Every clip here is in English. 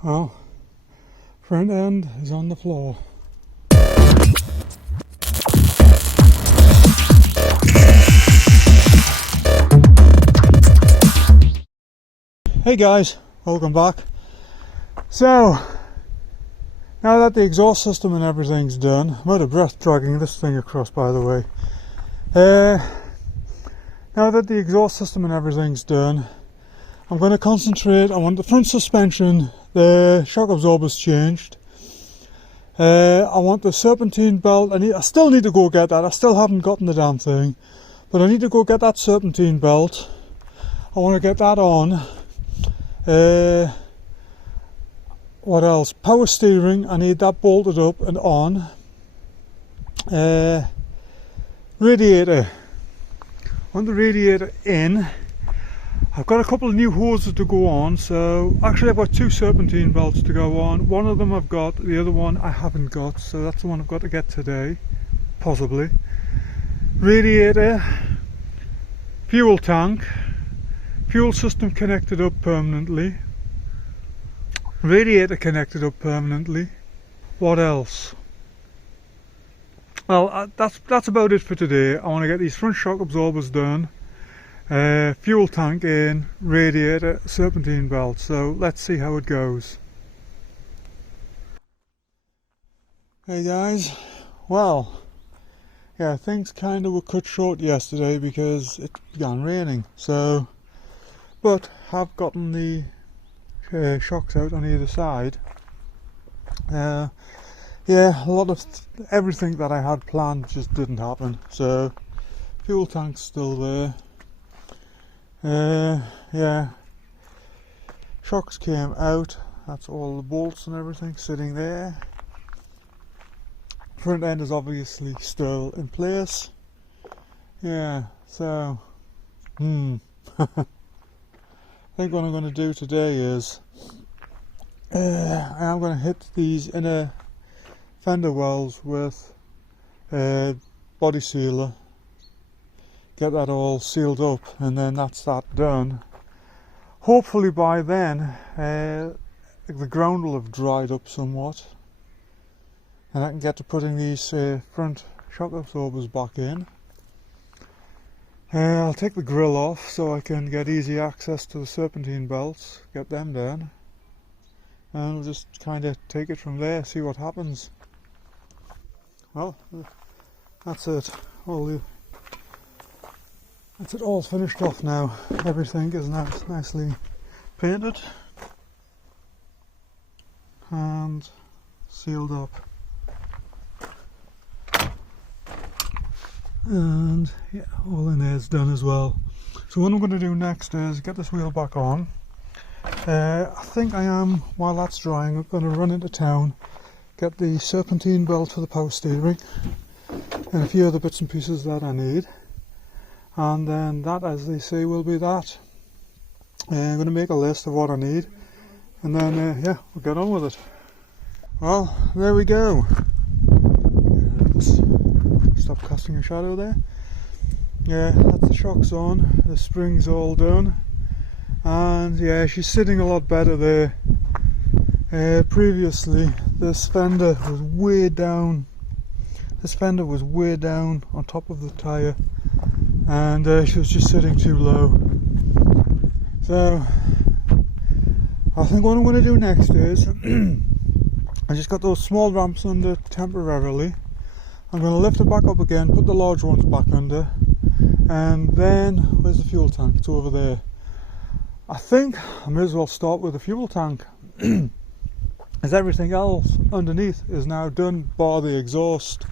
Well, front end is on the floor. Hey guys, welcome back. So, now that the exhaust system and everything's done, I'm out of breath dragging this thing across, by the way. Now that the exhaust system and everything's done, I'm going to concentrate. I want the front suspension, the shock absorbers changed. I want the serpentine belt. I still need to go get that. I still haven't gotten the damn thing, but I need to go get that serpentine belt. I want to get that on. What else? Power steering. I need that bolted up and on. Radiator. I want the radiator in. I've got a couple of new hoses to go on, so actually I've got two serpentine belts to go on. One of them I've got, the other one I haven't got, so that's the one I've got to get today, possibly. Radiator, fuel tank, fuel system connected up permanently, radiator connected up permanently. What else? Well, that's about it for today. I want to get these front shock absorbers done. Fuel tank in, radiator, serpentine belt, so let's see how it goes. Hey guys, well, yeah, things kind of were cut short yesterday because it began raining, so, but have gotten the shocks out on either side. Yeah, a lot of everything that I had planned just didn't happen, so fuel tank's still there. Yeah, shocks came out, that's all the bolts and everything sitting there. Front end is obviously still in place. Yeah, so I think what I'm going to do today is I am going to hit these inner fender wells with body sealer, get that all sealed up, and then that's that done. Hopefully by then the ground will have dried up somewhat and I can get to putting these front shock absorbers back in. I'll take the grill off so I can get easy access to the serpentine belts, get them done, and we'll just kind of take it from there, see what happens. Well, that's it. That's it all finished off now. Everything is now nicely painted and sealed up. And yeah, all in there is done as well. So what I'm going to do next is get this wheel back on. I think I am, while that's drying, I'm going to run into town, get the serpentine belt for the power steering and a few other bits and pieces that I need. And then that, as they say, will be that. I'm going to make a list of what I need, and then yeah, we'll get on with it. Well, there we go. Let's stop casting a shadow there. Yeah, that's the shocks on, the spring's all done, and yeah, she's sitting a lot better there. Previously this fender was way down. This fender was way down on top of the tyre, and she was just sitting too low. So I think what I'm going to do next is I just got those small ramps under temporarily. I'm going to lift it back up again, put the large ones back under, and then where's the fuel tank? It's over there. I think I may as well start with the fuel tank as everything else underneath is now done bar the exhaust.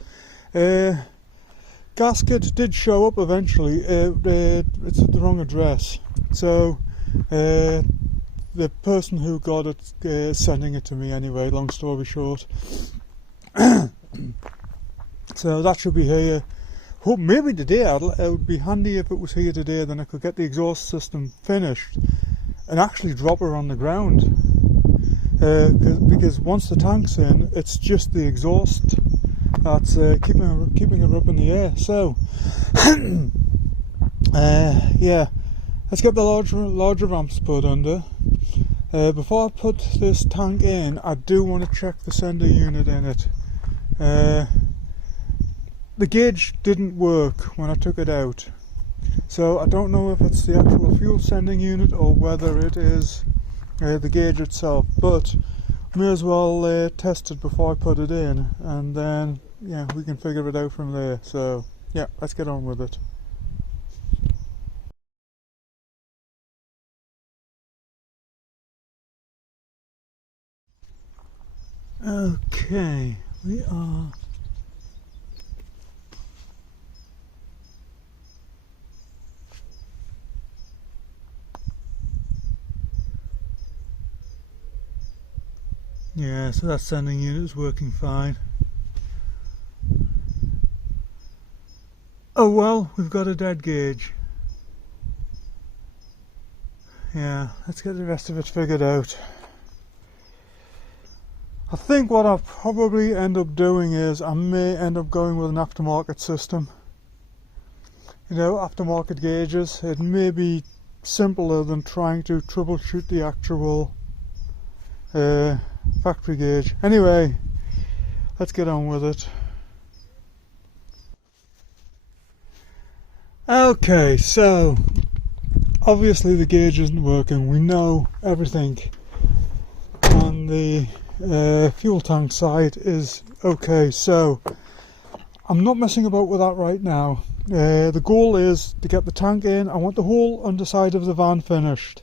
Gasket did show up eventually. It's at the wrong address, so the person who got it is sending it to me anyway, long story short. So that should be here. Hope maybe today. It would be handy if it was here today, then I could get the exhaust system finished and actually drop her on the ground, because once the tank's in, it's just the exhaust that's keeping her up in the air. So yeah, let's get the larger ramps put under. Before I put this tank in, I do want to check the sender unit in it. The gauge didn't work when I took it out, so I don't know if it's the actual fuel sending unit or whether it is the gauge itself, but may as well test it before I put it in, and then yeah, we can figure it out from there. So yeah, let's get on with it. Okay, we are yeah, so that sending unit is working fine. Oh well, we've got a dead gauge. Yeah, let's get the rest of it figured out. I think what I'll probably end up doing is I may end up going with an aftermarket system. You know, aftermarket gauges. It may be simpler than trying to troubleshoot the actual factory gauge. Anyway, let's get on with it. Okay, so obviously the gauge isn't working. We know everything on the fuel tank side is okay, so I'm not messing about with that right now. The goal is to get the tank in. I want the whole underside of the van finished.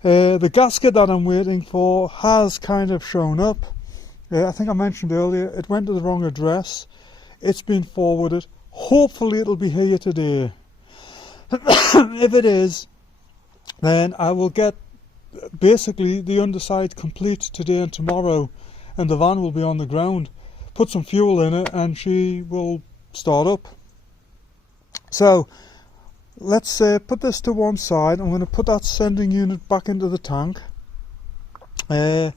The gasket that I'm waiting for has kind of shown up. I think I mentioned earlier it went to the wrong address. It's been forwarded. Hopefully it'll be here today. If it is, then I will get basically the underside complete today and tomorrow, and the van will be on the ground. Put some fuel in it and she will start up. So let's put this to one side. I'm going to put that sending unit back into the tank. Like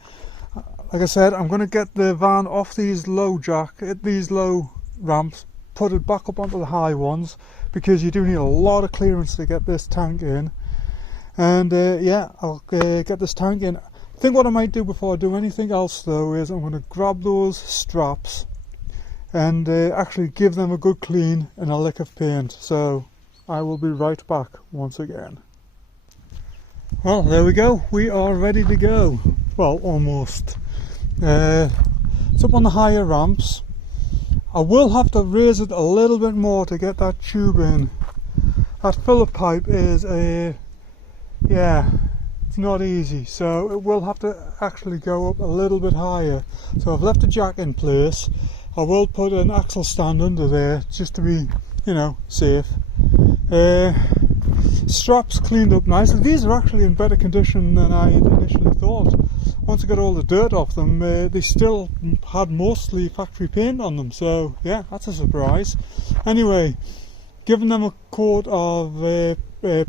I said, I'm going to get the van off these low ramps, put it back up onto the high ones, because you do need a lot of clearance to get this tank in. And yeah, I'll get this tank in. I think what I might do before I do anything else though is I'm going to grab those straps and actually give them a good clean and a lick of paint. So I will be right back once again. Well, there we go. We are ready to go. Well, almost. It's up on the higher ramps. I will have to raise it a little bit more to get that tube in. That filler pipe is yeah, it's not easy, so it will have to actually go up a little bit higher. So I've left the jack in place. I will put an axle stand under there just to be, you know, safe. Straps cleaned up nicely. These are actually in better condition than I had initially thought. Once I got all the dirt off them, they still had mostly factory paint on them, so yeah, that's a surprise. Anyway, giving them a coat of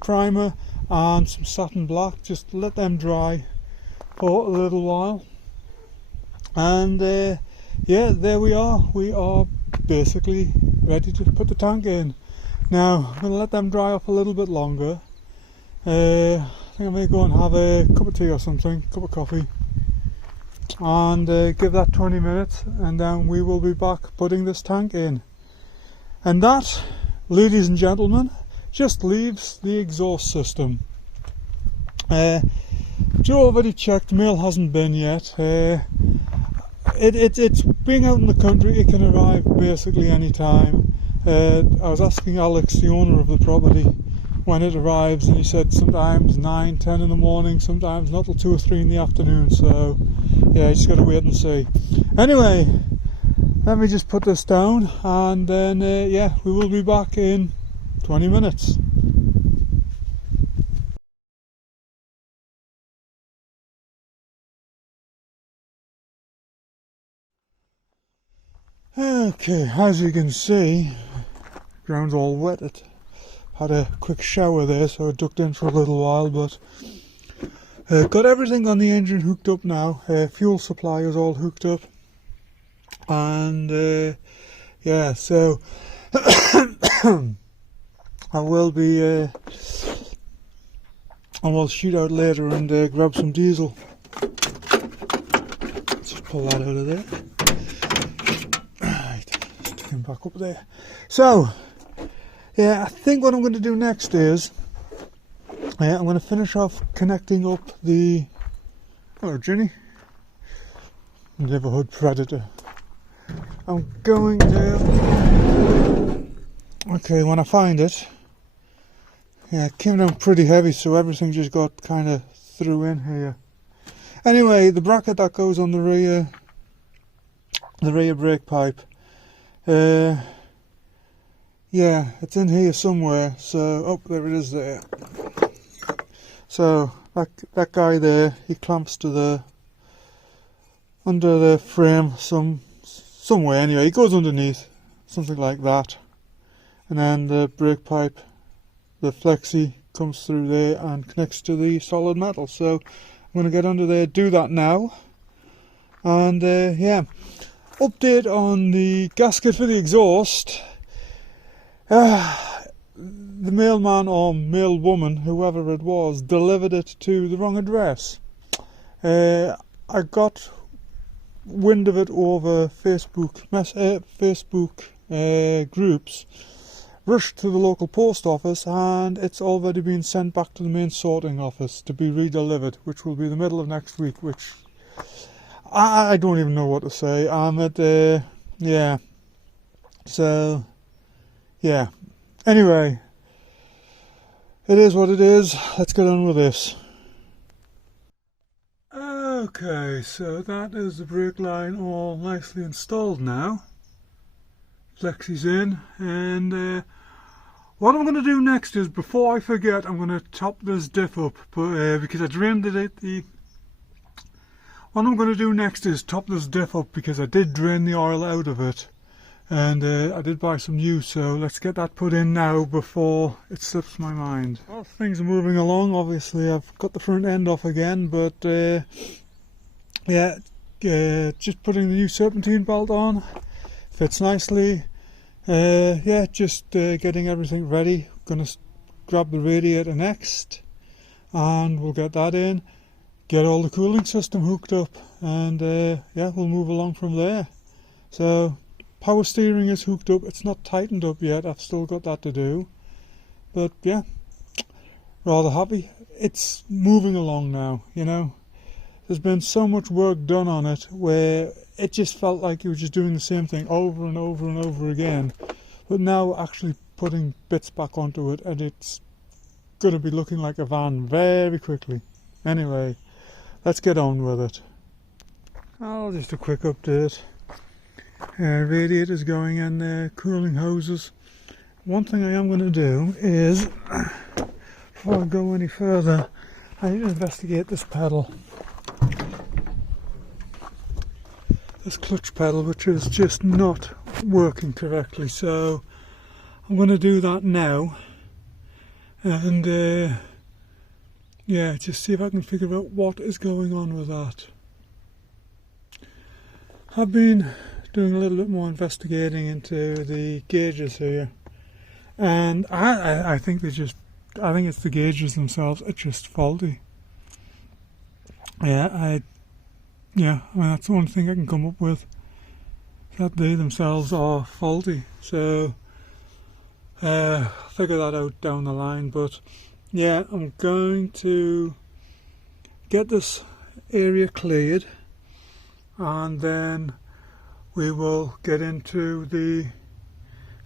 primer and some satin black, just let them dry for a little while, and yeah, there we are basically ready to put the tank in. Now I'm going to let them dry off a little bit longer. I think I may go and have a cup of tea or something, cup of coffee, and give that 20 minutes, and then we will be back putting this tank in. And that, ladies and gentlemen, just leaves the exhaust system. Joe already checked, mail hasn't been yet. It's being out in the country, it can arrive basically any time. I was asking Alex, the owner of the property, when it arrives, and he said sometimes 9, 10 in the morning, sometimes not till 2 or 3 in the afternoon, so yeah, you just got to wait and see. Anyway, let me just put this down, and then yeah, we will be back in 20 minutes. Okay, as you can see, ground's all wetted. Had a quick shower there, so I ducked in for a little while, but got everything on the engine hooked up now. Fuel supply is all hooked up, and yeah, so I will be I will shoot out later and grab some diesel. Let's just pull that out of there. Right, stick him back up there. So, yeah, I think what I'm going to do next is I'm going to finish off connecting up the... Hello, Ginny. Neighbourhood predator. I'm going to... Okay, when I find it... Yeah, it came down pretty heavy, so everything just got kind of through in here. Anyway, the bracket that goes on the rear brake pipe, yeah, it's in here somewhere. So, oh, there it is there. So that guy there, he clamps to the under the frame somewhere. Anyway, he goes underneath, something like that, and then the brake pipe, the flexi, comes through there and connects to the solid metal. So I'm going to get under there, do that now, and yeah, update on the gasket for the exhaust. The mailman or mail woman, whoever it was, delivered it to the wrong address. I got wind of it over Facebook groups, rushed to the local post office, and it's already been sent back to the main sorting office to be redelivered, which will be the middle of next week, which I don't even know what to say. I'm at yeah, so yeah, anyway, it is what it is. Let's get on with this. Okay, so that is the brake line all nicely installed now. Flexi's in, and what I'm going to do next is, before I forget, I'm going to top this diff up, but because I drained it. What I'm going to do next is top this diff up, because I did drain the oil out of it, and I did buy some new, so let's get that put in now before it slips my mind. Well, things are moving along. Obviously I've got the front end off again, but yeah, just putting the new serpentine belt on, fits nicely. Yeah, just getting everything ready. Gonna grab the radiator next, and we'll get that in, get all the cooling system hooked up, and yeah, we'll move along from there. So power steering is hooked up. It's not tightened up yet. I've still got that to do, but yeah, rather happy. It's moving along now, you know. There's been so much work done on it where it just felt like you were just doing the same thing over and over and over again, but now actually putting bits back onto it, and it's going to be looking like a van very quickly. Anyway, let's get on with it. Oh, just a quick update. Radiators going in there, cooling hoses. One thing I am going to do is, before I go any further, I need to investigate this pedal. This clutch pedal, which is just not working correctly, so I'm going to do that now, and yeah, just see if I can figure out what is going on with that. I've been doing a little bit more investigating into the gauges here, and I think it's the gauges themselves are just faulty. Yeah, I mean, that's the only thing I can come up with, that they themselves are faulty. So figure that out down the line. But yeah, I'm going to get this area cleared, and then we will get into the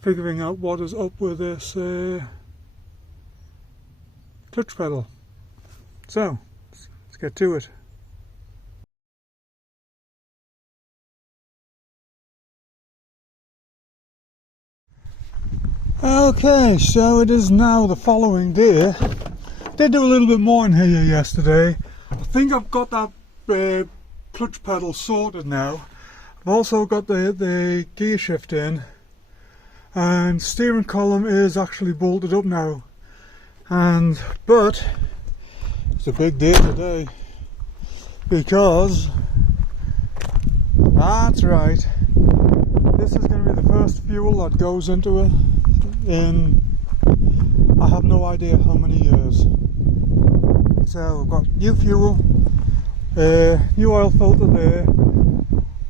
figuring out what is up with this clutch pedal. So let's get to it. Okay, so it is now the following day. Did do a little bit more in here yesterday. I think I've got that clutch pedal sorted now. I've also got the gear shift in, and steering column is actually bolted up now. But it's a big day today, because that's right, this is going to be the first fuel that goes into it in, I have no idea how many years. So we've got new fuel, New oil filter there.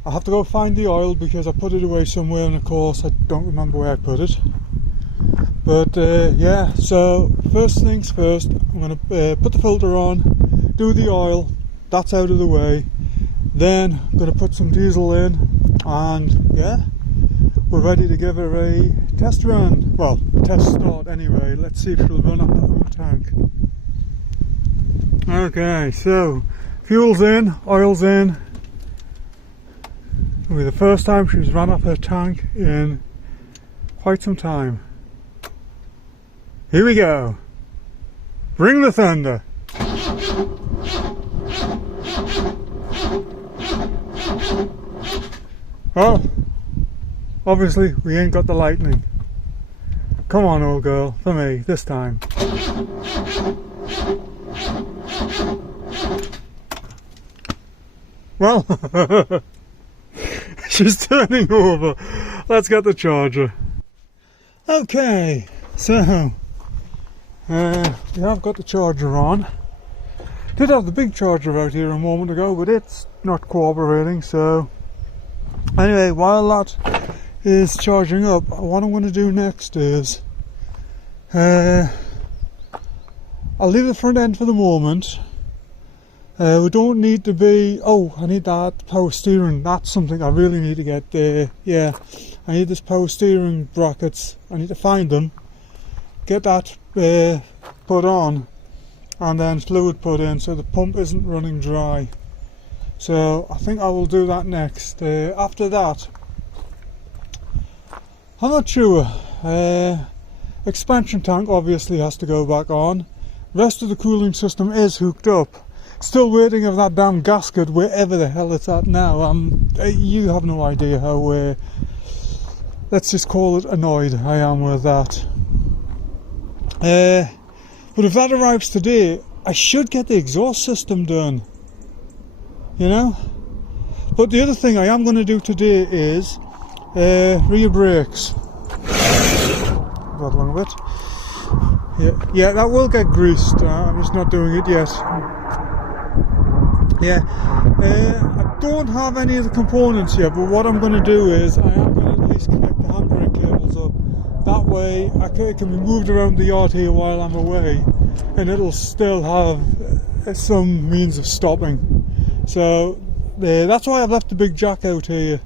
I have to go find the oil because I put it away somewhere, and of course I don't remember where I put it. But yeah, so first things first, I'm going to put the filter on, do the oil, that's out of the way. Then I'm going to put some diesel in, and yeah, we're ready to give her a test run. Well, test start anyway. Let's see if she'll run up that whole tank. Okay, so fuel's in, oil's in. It'll be the first time she's run up her tank in quite some time. Here we go. Bring the thunder. Oh, obviously we ain't got the lightning. Come on, old girl, for me, this time. Well, she's turning over. Let's get the charger. Okay, so we have got the charger on. Did have the big charger out here a moment ago, but it's not cooperating, so anyway, while that is charging up, what I'm going to do next is I'll leave the front end for the moment. We don't need to be, oh, I need that power steering. That's something I really need to get there. Yeah, I need this power steering brackets. I need to find them, get that put on, and then fluid put in so the pump isn't running dry. So I think I will do that next. After that, I'm not sure. Expansion tank obviously has to go back on. Rest of the cooling system is hooked up. Still waiting for that damn gasket wherever the hell it's at now. You have no idea how, let's just call it annoyed I am with that. But if that arrives today, I should get the exhaust system done. You know? But the other thing I am going to do today is rear brakes. That long bit. Yeah, that will get greased. I'm just not doing it yet. Yeah, I don't have any of the components yet, but what I'm going to do is I am going to at least connect the handbrake cables up. That way it can be moved around the yard here while I'm away, and it'll still have some means of stopping. So that's why I've left the big jack out here.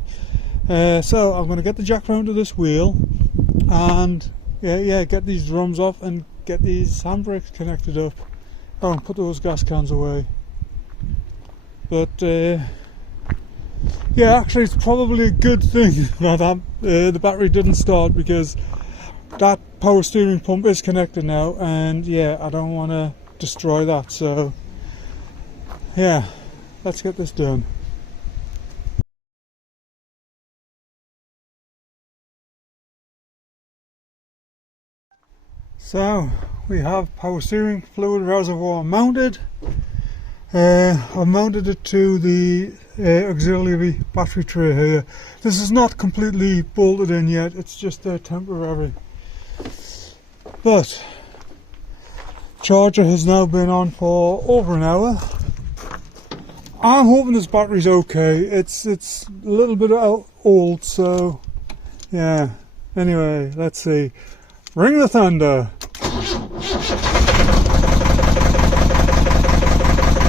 So I'm going to get the jack round to this wheel, and yeah, get these drums off and get these handbrakes connected up. Oh, and put those gas cans away. But yeah, actually it's probably a good thing that the battery didn't start, because that power steering pump is connected now, and yeah, I don't want to destroy that. So yeah, let's get this done. So we have power steering fluid reservoir mounted. I've mounted it to the auxiliary battery tray here. This is not completely bolted in yet, it's just temporary. But charger has now been on for over an hour. I'm hoping this battery's okay. It's a little bit old, so yeah. Anyway, let's see. Ring the thunder.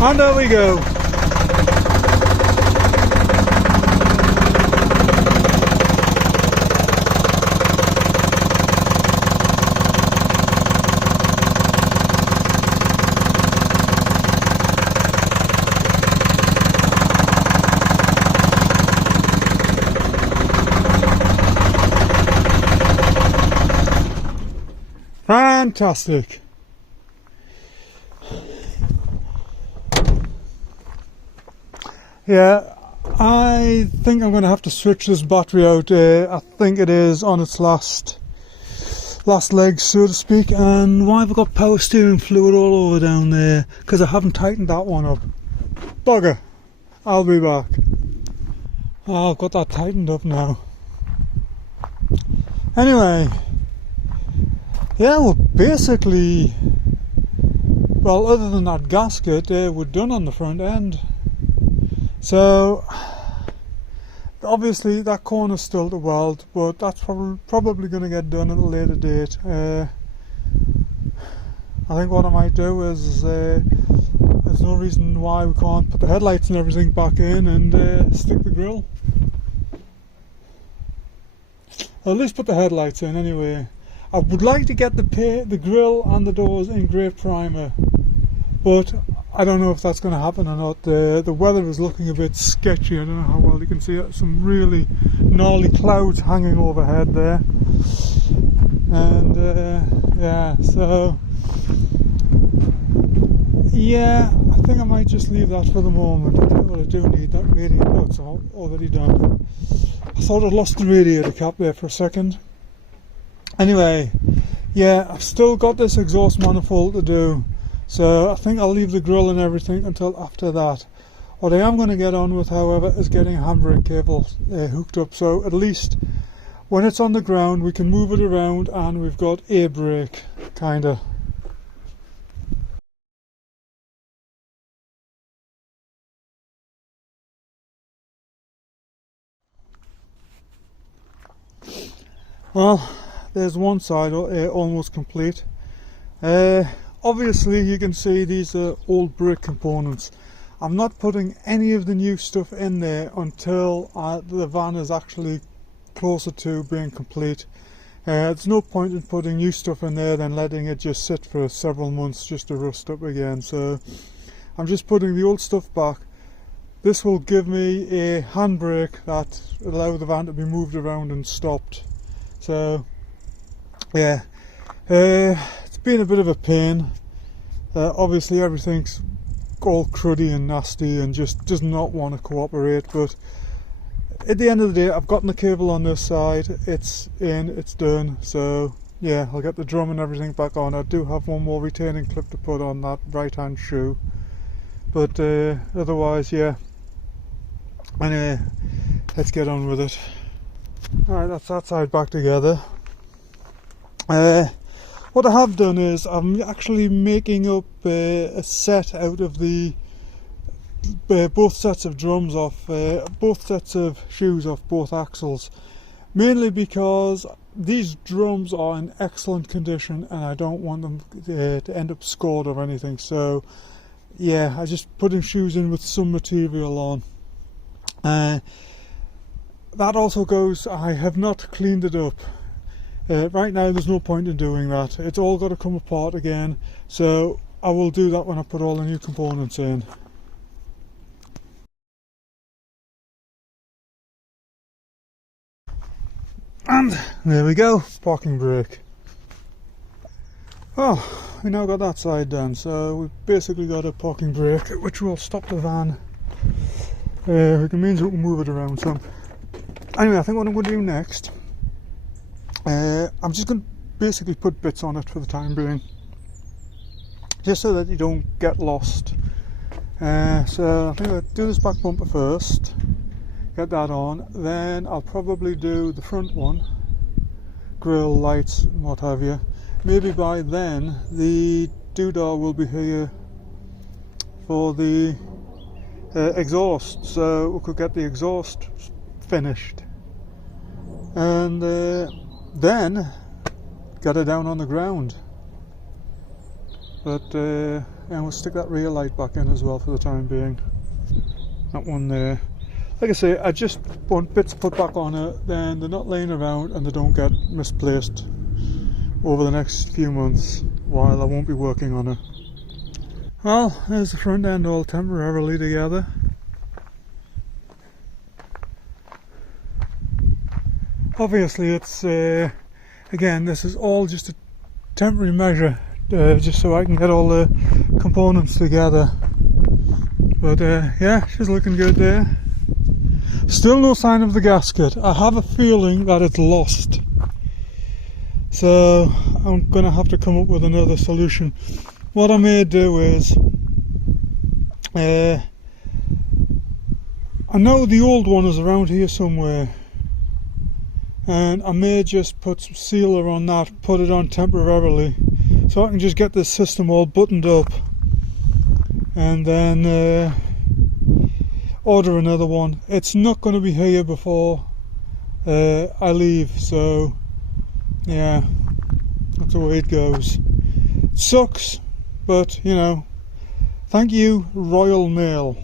And there we go. Fantastic. Yeah, I think I'm going to have to switch this battery out. I think it is on its last legs, so to speak. And why have I got power steering fluid all over down there? Because I haven't tightened that one up. Bugger. I'll be back. Oh, I've got that tightened up now. Anyway, yeah, well, basically, well, other than that gasket, we're done on the front end. So obviously that corner's still to weld, but that's probably going to get done at a later date. I think what I might do is there's no reason why we can't put the headlights and everything back in and stick the grille. Or at least put the headlights in anyway. I would like to get the grille and the doors in grey primer, but I don't know if that's going to happen or not. The weather is looking a bit sketchy. I don't know how well you can see it. Some really gnarly clouds hanging overhead there. And yeah, so yeah, I think I might just leave that for the moment. I think what I do need, that radiator, oh, it's already done. I thought I'd lost the radiator cap there for a second. Anyway, yeah, I've still got this exhaust manifold to do, so I think I'll leave the grille and everything until after that. What I am going to get on with, however, is getting a handbrake cable hooked up, so at least when it's on the ground we can move it around and we've got a brake, kinda. Well, there's one side almost complete. Obviously you can see these are old brake components. I'm not putting any of the new stuff in there until the van is actually closer to being complete. There's no point in putting new stuff in there then letting it just sit for several months just to rust up again. So I'm just putting the old stuff back. This will give me a handbrake that allows the van to be moved around and stopped. So yeah, it's been a bit of a pain. Obviously everything's all cruddy and nasty and just does not want to cooperate, but at the end of the day I've gotten the cable on this side, it's in, it's done. So yeah, I'll get the drum and everything back on. I do have one more retaining clip to put on that right hand shoe, but otherwise yeah. Anyway, let's get on with it. Alright, that's that side back together. What I have done is I'm actually making up a set out of the both sets of drums off, both sets of shoes off both axles, mainly because these drums are in excellent condition and I don't want them to end up scored or anything. So yeah, I just putting shoes in with some material on. That also goes, I have not cleaned it up. Right now there's no point in doing that. It's all got to come apart again, so I will do that when I put all the new components in. And there we go, parking brake. Well, we now got that side done, so we've basically got a parking brake which will stop the van. It means we can move it around some. Anyway, I think what I'm going to do next, I'm just going to basically put bits on it for the time being, just so that you don't get lost. So I think I'll do this back bumper first, get that on, then I'll probably do the front one, grille, lights and what have you. Maybe by then the doodah will be here for the exhaust, so we could get the exhaust finished and then get it down on the ground. But and we'll stick that rear light back in as well for the time being, that one there. Like I say, I just want bits put back on it, then they're not laying around and they don't get misplaced over the next few months while I won't be working on it. Well, there's the front end all temporarily together. Obviously it's, again, this is all just a temporary measure, just so I can get all the components together. But yeah, she's looking good there. Still no sign of the gasket. I have a feeling that it's lost. So I'm going to have to come up with another solution. What I may do is, I know the old one is around here somewhere, and I may just put some sealer on that, put it on temporarily, so I can just get this system all buttoned up, and then order another one. It's not going to be here before I leave, so yeah, that's the way it goes. It sucks, but you know, thank you, Royal Mail.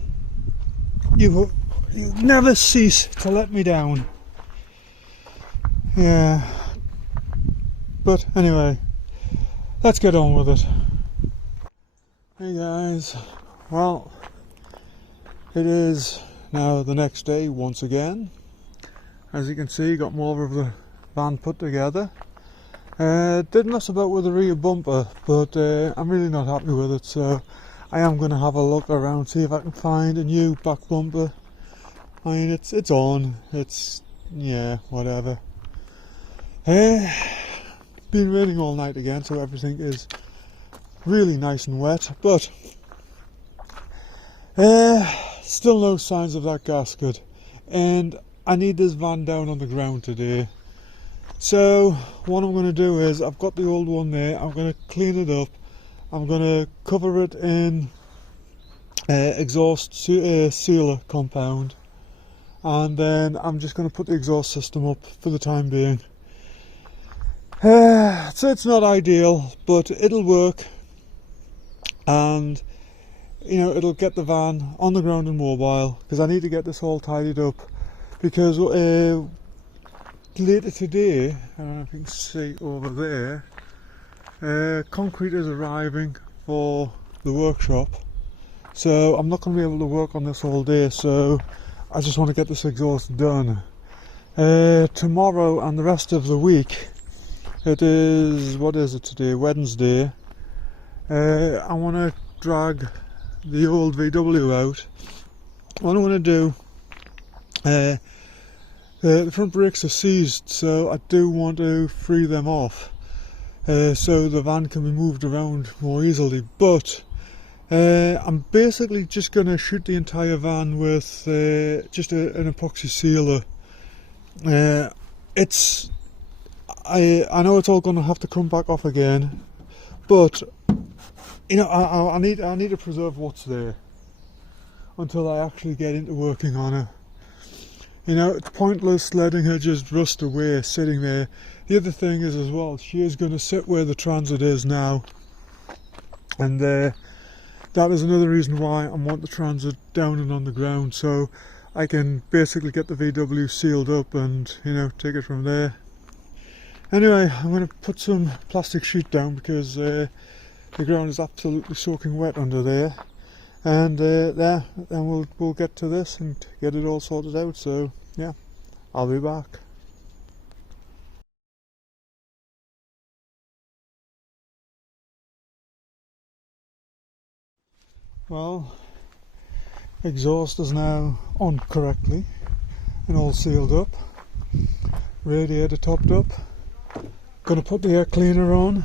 You never cease to let me down. Yeah, but anyway, let's get on with it. Hey guys, well, it is now the next day once again. As you can see, got more of the van put together. Did mess about with the rear bumper, but I'm really not happy with it, so I am going to have a look around, see if I can find a new back bumper. I mean, it's on, it's, yeah, whatever. Been raining all night again, so everything is really nice and wet, but still no signs of that gasket, and I need this van down on the ground today. So what I'm going to do is, I've got the old one there, I'm going to clean it up, I'm going to cover it in exhaust sealer compound, and then I'm just going to put the exhaust system up for the time being. So it's not ideal, but it'll work, and you know, it'll get the van on the ground and mobile, because I need to get this all tidied up, because later today, I don't know if you can see over there, concrete is arriving for the workshop, so I'm not going to be able to work on this all day, so I just want to get this exhaust done. Tomorrow and the rest of the week, it is, what is it today, Wednesday, I want to drag the old VW out. What I want to do, the front brakes are seized, so I do want to free them off, so the van can be moved around more easily, but I'm basically just going to shoot the entire van with just an epoxy sealer. I know it's all going to have to come back off again, but you know, I need to preserve what's there until I actually get into working on it. You know, it's pointless letting her just rust away sitting there. The other thing is as well, she is going to sit where the Transit is now, and that is another reason why I want the Transit down and on the ground, so I can basically get the VW sealed up and, you know, take it from there. Anyway, I'm going to put some plastic sheet down because the ground is absolutely soaking wet under there, and then we'll get to this and get it all sorted out. So yeah, I'll be back. Well, exhaust is now on correctly and all sealed up, radiator topped up. Going to put the air cleaner on,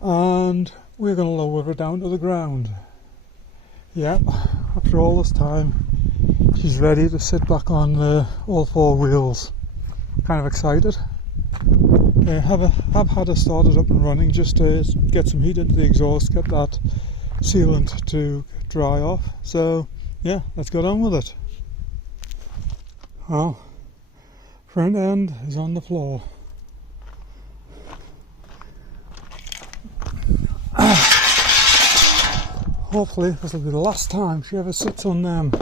and we're going to lower it down to the ground. Yep, after all this time, she's ready to sit back on all four wheels. Kind of excited. Have had her started up and running just to get some heat into the exhaust, get that sealant to dry off. So yeah, let's get on with it. Well, front end is on the floor. Hopefully this will be the last time she ever sits on them.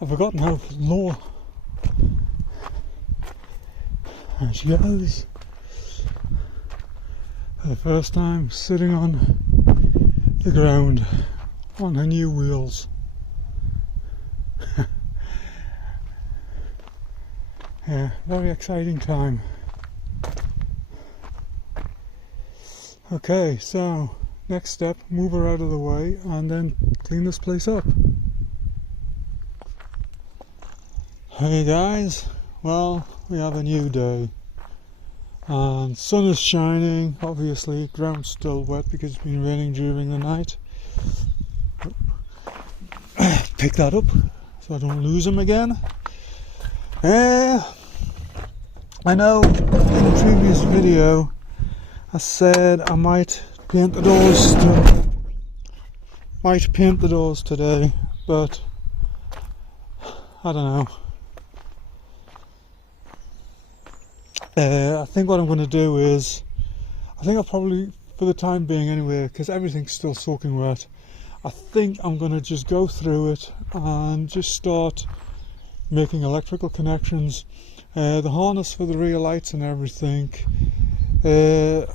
I've forgotten how low. There she goes. For the first time sitting on the ground on her new wheels. Yeah, very exciting time. Okay, so next step, move her out of the way and then clean this place up. Hey guys, well, we have a new day and sun is shining. Obviously ground's still wet because it's been raining during the night. Pick that up so I don't lose them again. I know in the previous video I said I might paint the doors today, but I don't know. I think what I'm going to do is, I think I'll probably, for the time being anyway, because everything's still soaking wet, I think I'm going to just go through it and just start making electrical connections. The harness for the rear lights and everything, it's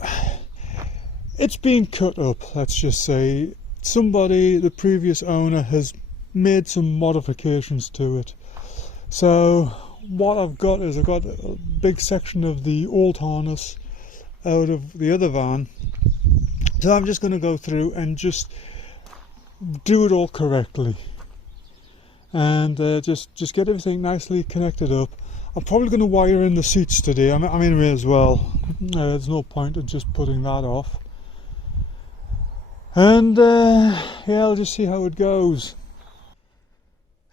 been cut up, let's just say. Somebody, the previous owner, has made some modifications to it. So what I've got is I've got a big section of the old harness out of the other van. So I'm just going to go through and just do it all correctly. And just get everything nicely connected up. I'm probably going to wire in the seats today. I mean, may as well. There's no point in just putting that off. And yeah, I'll just see how it goes.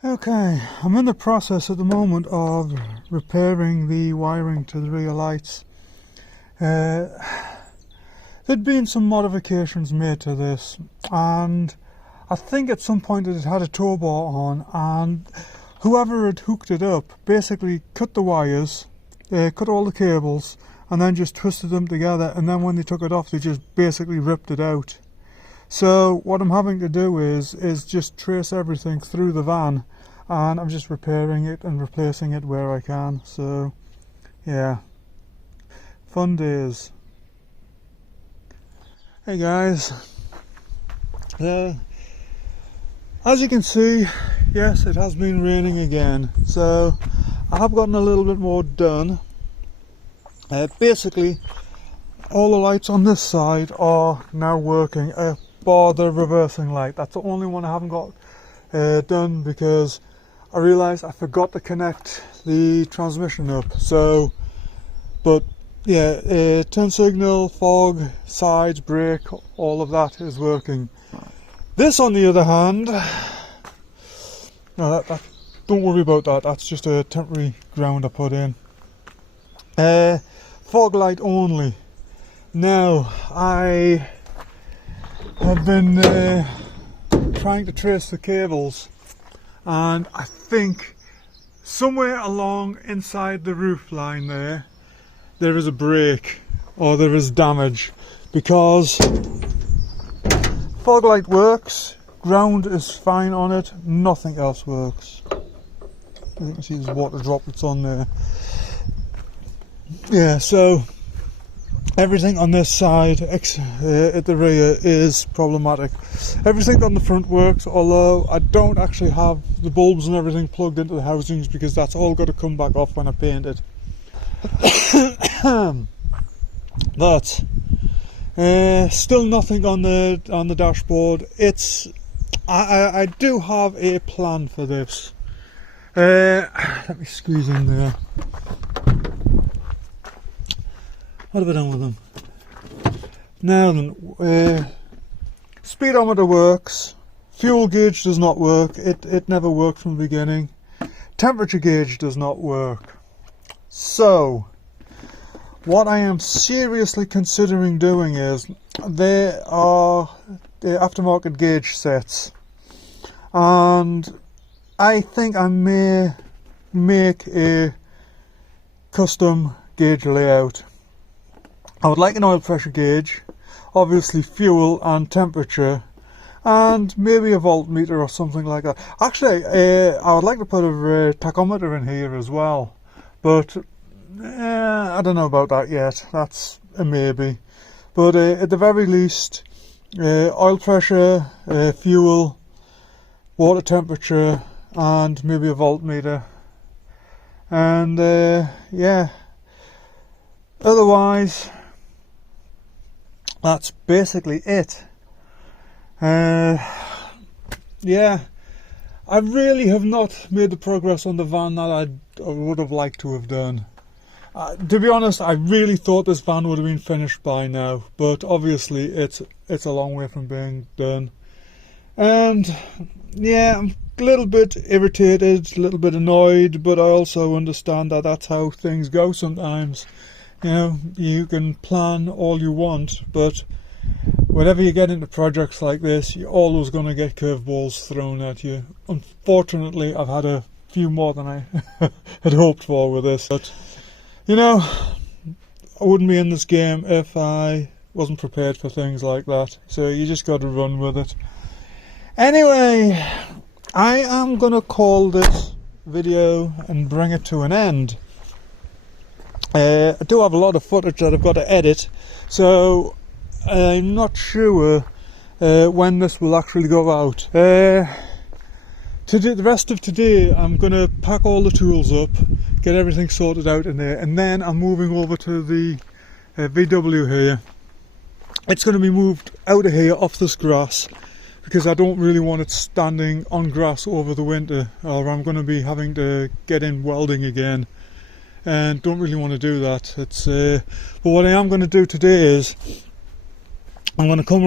Okay, I'm in the process at the moment of repairing the wiring to the rear lights. There'd been some modifications made to this, and I think at some point it had a tow bar on, and whoever had hooked it up basically cut the wires, cut all the cables, and then just twisted them together, and then when they took it off they just basically ripped it out. So what I'm having to do is just trace everything through the van, and I'm just repairing it and replacing it where I can. So yeah, fun days. Hey guys, as you can see, yes, it has been raining again, so I have gotten a little bit more done. Basically all the lights on this side are now working, bar the reversing light. That's the only one I haven't got done because I realised I forgot to connect the transmission up. So, but yeah, turn signal, fog, sides, brake, all of that is working. This, on the other hand, no, that don't worry about that. That's just a temporary ground I put in. Fog light only. Now, I have been trying to trace the cables, and I think somewhere along inside the roof line there is a break, or there is damage, because fog light works, ground is fine on it, nothing else works. As you can see, there's water droplets on there. Yeah, so everything on this side at the rear is problematic. Everything on the front works, although I don't actually have the bulbs and everything plugged into the housings because that's all got to come back off when I paint it. But still nothing on the dashboard. I do have a plan for this. Let me squeeze in there. What have I done with them? Now then, speedometer works, fuel gauge does not work, it never worked from the beginning, temperature gauge does not work. So, what I am seriously considering doing is, there are aftermarket gauge sets, and I think I may make a custom gauge layout. I would like an oil pressure gauge, obviously fuel and temperature, and maybe a voltmeter or something like that. Actually, I would like to put a tachometer in here as well, but I don't know about that yet. That's a maybe. But at the very least, oil pressure, fuel, water temperature, and maybe a voltmeter. And yeah, otherwise that's basically it. Yeah, I really have not made the progress on the van that I would have liked to have done. To be honest, I really thought this van would have been finished by now, but obviously it's a long way from being done. And yeah, I'm a little bit irritated, a little bit annoyed, but I also understand that that's how things go sometimes. You know, you can plan all you want, but whenever you get into projects like this, you're always going to get curveballs thrown at you. Unfortunately, I've had a few more than I had hoped for with this, but you know, I wouldn't be in this game if I wasn't prepared for things like that. So you just got to run with it. Anyway, I am going to call this video and bring it to an end. I do have a lot of footage that I've got to edit, so I'm not sure when this will actually go out. Today, the rest of today, I'm going to pack all the tools up, get everything sorted out in there, and then I'm moving over to the VW here. It's going to be moved out of here off this grass because I don't really want it standing on grass over the winter, or I'm going to be having to get in welding again, and don't really want to do that. But what I am going to do today is I'm going to come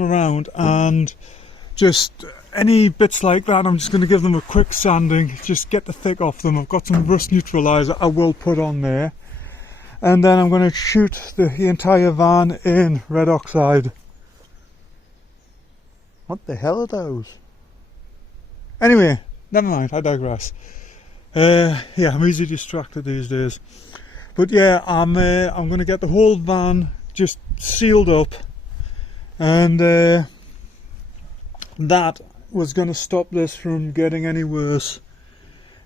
around and just any bits like that, I'm just going to give them a quick sanding, just get the thick off them. I've got some rust neutralizer I will put on there, and then I'm going to shoot the entire van in red oxide. What the hell are those? Anyway, never mind, I digress. Yeah, I'm easily distracted these days. But yeah, I'm going to get the whole van just sealed up, and that was going to stop this from getting any worse,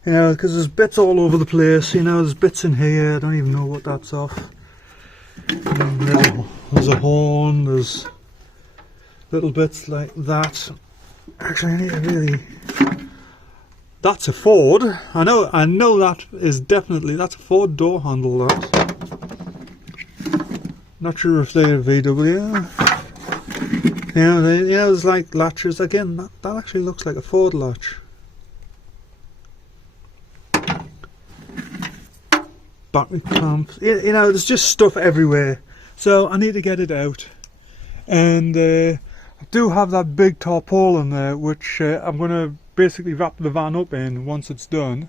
you know, because there's bits all over the place. You know, there's bits in here, I don't even know what that's off. There's a horn, there's little bits like that. Actually, I need to really, that's a Ford. I know that is definitely, that's a Ford door handle, that. Not sure if they're VW. Yeah, there's like latches again. That actually looks like a Ford latch. Battery clamps. You know, there's just stuff everywhere. So I need to get it out. And I do have that big tarpaulin there, which I'm going to basically wrap the van up in once it's done.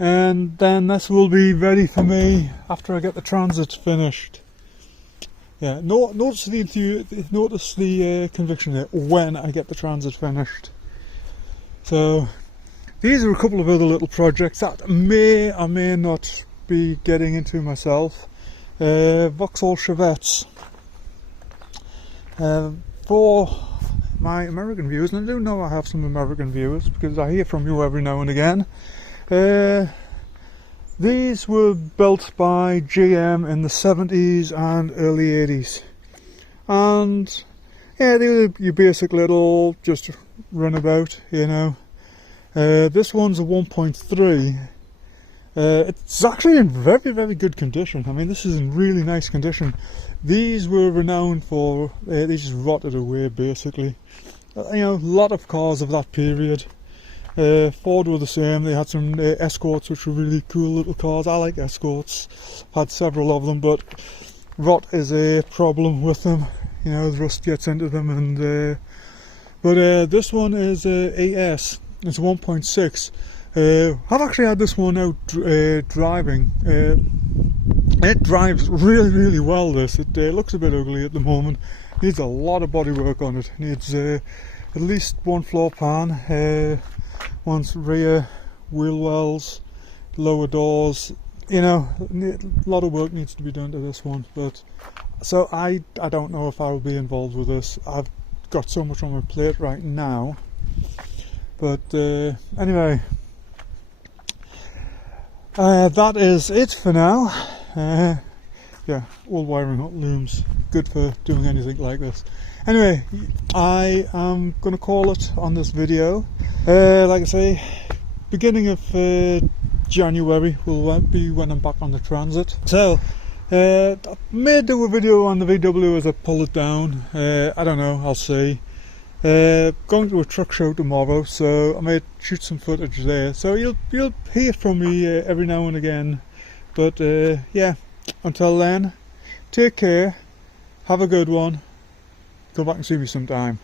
And then this will be ready for me after I get the Transit finished. Yeah, notice the conviction there, when I get the Transit finished. So these are a couple of other little projects that may or may not be getting into myself. Vauxhall Chevettes. For my American viewers, and I do know I have some American viewers because I hear from you every now and again. These were built by GM in the 70s and early 80s, and yeah, they were your basic little just runabout, you know. This one's a 1.3. It's actually in very, very good condition. I mean, this is in really nice condition. These were renowned for, they just rotted away basically. You know, a lot of cars of that period. Ford were the same. They had some Escorts, which were really cool little cars. I like Escorts. I've had several of them, but rot is a problem with them. You know, the rust gets into them. And but this one is AS. It's 1.6. I've actually had this one out driving. It drives really, really well. This it looks a bit ugly at the moment. Needs a lot of bodywork on it. Needs at least one floor pan. Once rear wheel wells, lower doors, you know, a lot of work needs to be done to this one. But so I don't know if I will be involved with this. I've got so much on my plate right now. But anyway, that is it for now. Yeah, all wiring up looms, good for doing anything like this. Anyway, I am going to call it on this video. Like I say, beginning of January will be when I'm back on the Transit. So, I may do a video on the VW as I pull it down. I don't know, I'll see. Going to a truck show tomorrow, so I may shoot some footage there. So you'll hear from me every now and again. But yeah, until then, take care, have a good one, come back and see me sometime.